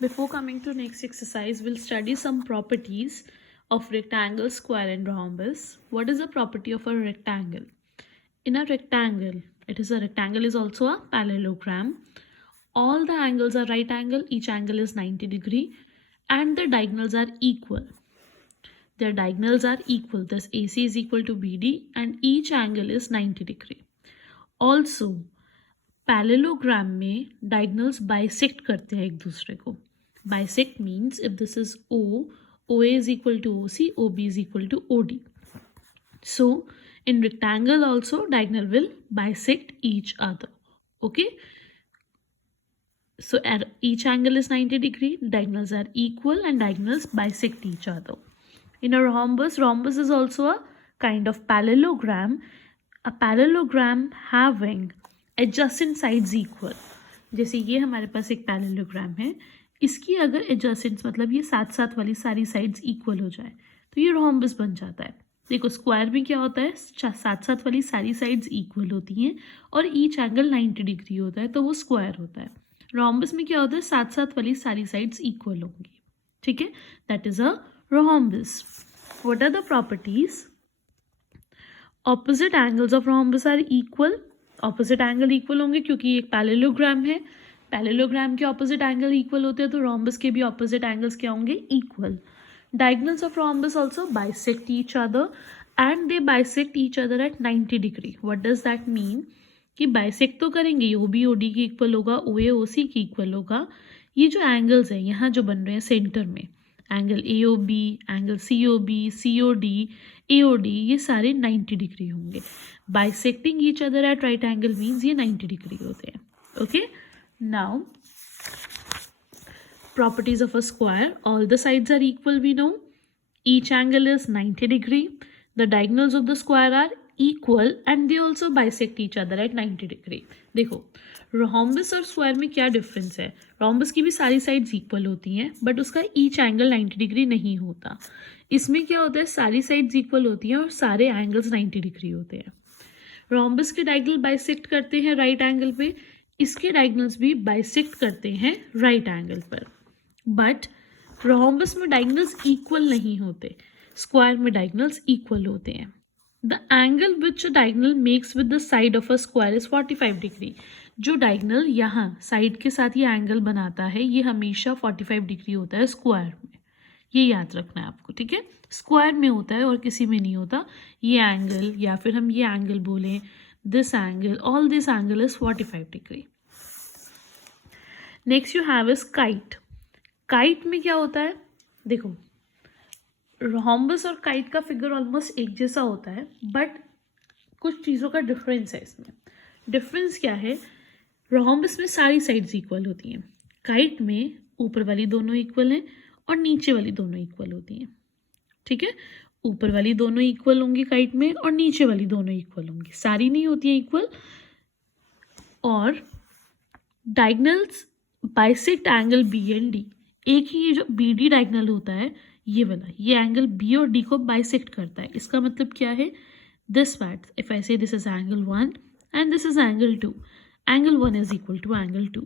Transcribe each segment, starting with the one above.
Before coming to next exercise, we'll study some properties of rectangle, square and rhombus. What is the property of a rectangle? In a rectangle, a rectangle is also a parallelogram. All the angles are right angle, each angle is 90 degree and the diagonals are equal. Their diagonals are equal, thus AC is equal to BD and each angle is 90 degree. Also, parallelogram में diagonals bisect करते हैं एक दूसरे को. Bisect means if this is O, OA is equal to OC, OB is equal to OD. So in rectangle also diagonal will bisect each other. Okay, so at each angle is 90 degree, diagonals are equal and diagonals bisect each other. In a rhombus is also a kind of parallelogram, a parallelogram having adjacent sides equal. जैसे ये हमारे पास एक parallelogram है, इसकी अगर एडजेसेंट्स मतलब ये साथ साथ वाली सारी साइड्स इक्वल हो जाए तो ये रोम्बस बन जाता है. देखो स्क्वायर में क्या होता है, साथ साथ वाली सारी साइड्स इक्वल होती हैं और ईच एंगल 90 डिग्री होता है तो वो स्क्वायर होता है. रोम्बस में क्या होता है, साथ साथ वाली सारी साइड्स इक्वल होंगी. ठीक है, that is a rhombus. What are the properties? Opposite angles of rhombus are equal. Opposite angle equal होंगे क्योंकि एक पैरेललोग्राम है, पैरेललोग्राम के ऑपोजिट एंगल इक्वल होते हैं तो रोम्बस के भी ऑपोजिट एंगल्स क्या होंगे, equal. Diagonals of rhombus also bisect each other and they bisect each other at 90 degree. What does that mean कि बाइसेक्ट तो करेंगे, OB OD की इक्वल होगा, OA OC की इक्वल होगा. ये जो एंगल्स हैं यहाँ जो बन रहे हैं सेंटर में, angle AOB, angle COB, COD, AOD, ये सारे 90 डिग्री होंगे. Bisecting each other at right angle means ये 90 डिग्री होते हैं. Okay, now properties of a square. All the sides are equal, we know. Each angle is 90 degree. The diagonals of the square are equal and they also bisect each other at 90 degree. देखो rhombus और square में क्या difference है, rhombus की भी सारी sides equal होती हैं बट उसका ईच एंगल 90 डिग्री नहीं होता. इसमें क्या होता है, सारी साइड्स इक्वल होती हैं और सारे एंगल्स 90 डिग्री होते हैं. रोम्बस के डायगोनल बाइसेक्ट करते हैं राइट एंगल पे, इसके डायगोनल्स भी बाइसेक्ट करते हैं राइट एंगल पर. बट रोम्बस में डायगोनल्स इक्वल नहीं होते, स्क्वायर में डायगोनल्स इक्वल होते हैं. The angle which diagonal makes with the side of a square is 45 degree. जो डायगोनल यहाँ साइड के साथ ये एंगल बनाता है ये हमेशा 45 डिग्री होता है स्क्वायर में. ये याद रखना है आपको, ठीक है. स्क्वायर में होता है और किसी में नहीं होता. ये एंगल या फिर हम ये एंगल बोलें, this angle, all this angle is 45 degree. Next you have is kite. Kite में क्या होता है, देखो रोम्बस और काइट का फिगर ऑलमोस्ट एक जैसा होता है बट कुछ चीज़ों का डिफरेंस है इसमें. डिफरेंस क्या है, रोम्बस में सारी साइड्स इक्वल होती हैं, काइट में ऊपर वाली दोनों इक्वल हैं और नीचे वाली दोनों इक्वल होती हैं. ठीक है, ऊपर वाली दोनों इक्वल होंगी काइट में और नीचे वाली दोनों इक्वल होंगी, सारी नहीं होती हैं इक्वल. और diagonals bisect angle B and D. एक ही ये जो BD डायगोनल होता है ये वाला, ये एंगल B और D को बाइसेक्ट करता है. इसका मतलब क्या है, दिस पार्ट, इफ आई से this is angle 1 and this is angle 2, angle 1 is equal to angle 2.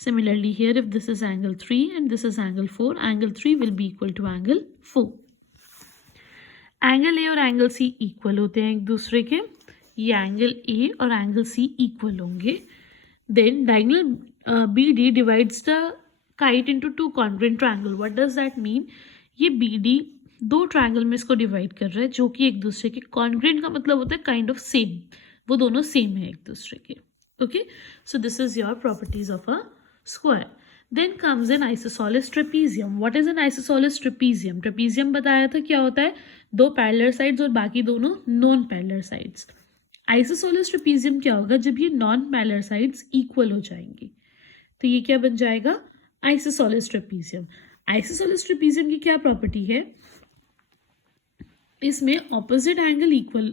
Similarly here if this is angle 3 and this is angle 4, angle 3 will be equal to angle 4. Angle A और angle C equal होते हैं एक दूसरे के, ये angle A और angle C equal होंगे. Then diagonal BD divides the kite into two congruent triangle. What does that mean, ये BD दो ट्रायंगल में इसको डिवाइड कर रहा है जो कि एक दूसरे के, कॉन्ग्रुएंट का मतलब होता है काइंड ऑफ सेम, वो दोनों सेम है एक दूसरे के. Okay, so this is your properties of a square. Then comes an isosceles trapezium. What is an isosceles trapezium? Trapezium बताया था क्या होता है, दो पैरेलल साइड्स और बाकी दोनों non parallel sides. Isosceles trapezium क्या होगा, जब ये नॉन पैरेलल साइड्स इक्वल हो जाएंगी तो ये क्या बन जाएगा, आइसोसेलेस ट्रेपीजियम. आइसोसेलेस ट्रेपीजियम की क्या प्रॉपर्टी है, इसमें opposite angle equal,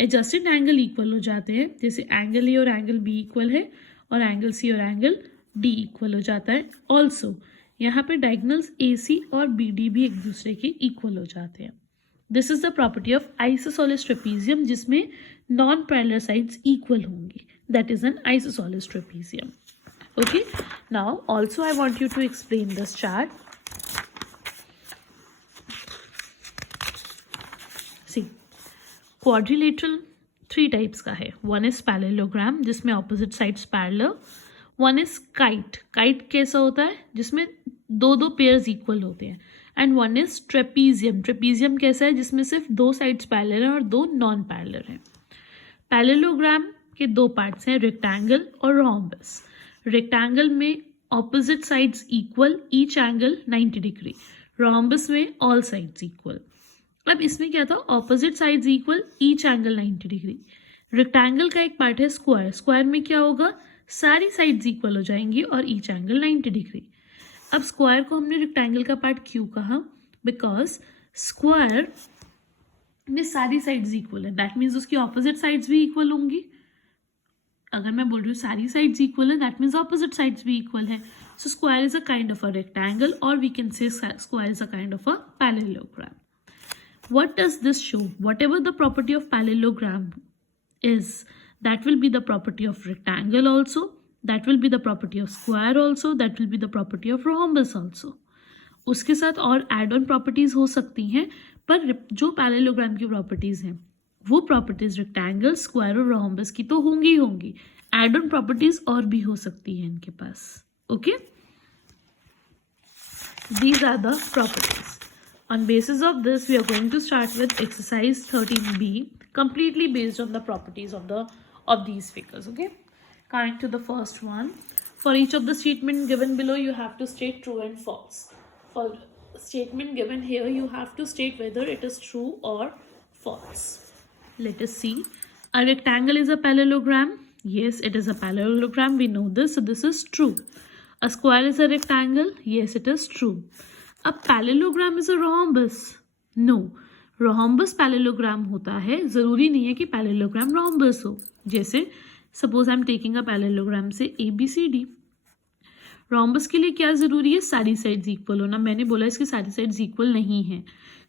adjusted angle equal हो जाते हैं. जैसे एंगल A और एंगल B इक्वल है और एंगल C और एंगल D इक्वल हो जाता है. ऑल्सो यहाँ पे डायगोनल्स AC और BD भी एक दूसरे के इक्वल हो जाते हैं. This is the property of isosceles trapezium जिसमें नॉन पैरेलल साइड्स इक्वल होंगी. That is an isosceles trapezium. Okay, now also I want you to explain this chart. See, quadrilateral 3 types का है. वन इज पैरेललोग्राम जिसमें opposite sides parallel. One is kite. Kite कैसा होता है? जिसमें दो दो पेयर्स इक्वल होते हैं. And one is trapezium. Trapezium कैसा है? जिसमें सिर्फ 2 साइड्स पैरेलल हैं और 2 नॉन पैरेलल हैं. पैरेललोग्राम के 2 पार्ट्स हैं, रेक्टेंगल और रोम्बस. रेक्टेंगल में opposite sides equal, each angle 90 degree. Rhombus में ऑल साइड्स इक्वल. अब इसमें क्या था? Opposite sides equal, each angle 90 degree. Rectangle का एक पार्ट है स्क्वायर. स्क्वायर में क्या होगा? सारी साइड्स इक्वल हो जाएंगी और ईच एंगल 90 डिग्री. अब स्क्वायर को हमने रेक्टेंगल का पार्ट क्यों कहा? बिकॉज स्क्वायर में सारी साइड्स इक्वल है. दैट मीन्स उसकी ऑपोजिट साइड्स भी इक्वल होंगी. अगर मैं बोल रही हूँ सारी साइड्स इक्वल है, दैट मीन्स ऑपोजिट साइड्स भी इक्वल है. So square is a kind of a rectangle, और we can say square is a kind of a parallelogram. What does this show? Whatever the property of parallelogram is, that will be the property of rectangle also, that will be the property of square also, that will be the property of rhombus also. उसके साथ और add on properties हो सकती हैं, पर जो parallelogram की properties हैं वो प्रॉपर्टीज रेक्टेंगल, स्क्वायर और rhombus की तो होंगी ही होंगी. एड ऑन प्रॉपर्टीज और भी हो सकती हैं इनके पास. Okay, these are the properties. On basis of this, we are going to start with exercise 13B, completely based on the properties of these figures. Okay, coming to the first one, for each of the statement given below, you have to state true and false. For statement given here, you have to state whether it is true or false. Let us see. A rectangle is a parallelogram. Yes, it is a parallelogram. We know this. So this is true. A square is a rectangle. Yes, it is true. A parallelogram is a rhombus. No, rhombus parallelogram होता है. ज़रूरी नहीं है कि parallelogram rhombus हो. जैसे suppose I'm taking a parallelogram से ABCD. rhombus के लिए क्या ज़रूरी है? सारी साइड्स इक्वल होना. मैंने बोला इसकी सारी साइड्स इक्वल नहीं है.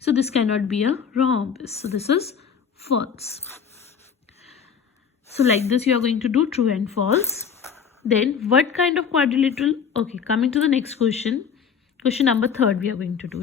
So this cannot be a rhombus. So this is false. So like this you are going to do true and false. Then what kind of quadrilateral? Okay, coming to the next question. Question number 3 we are going to do.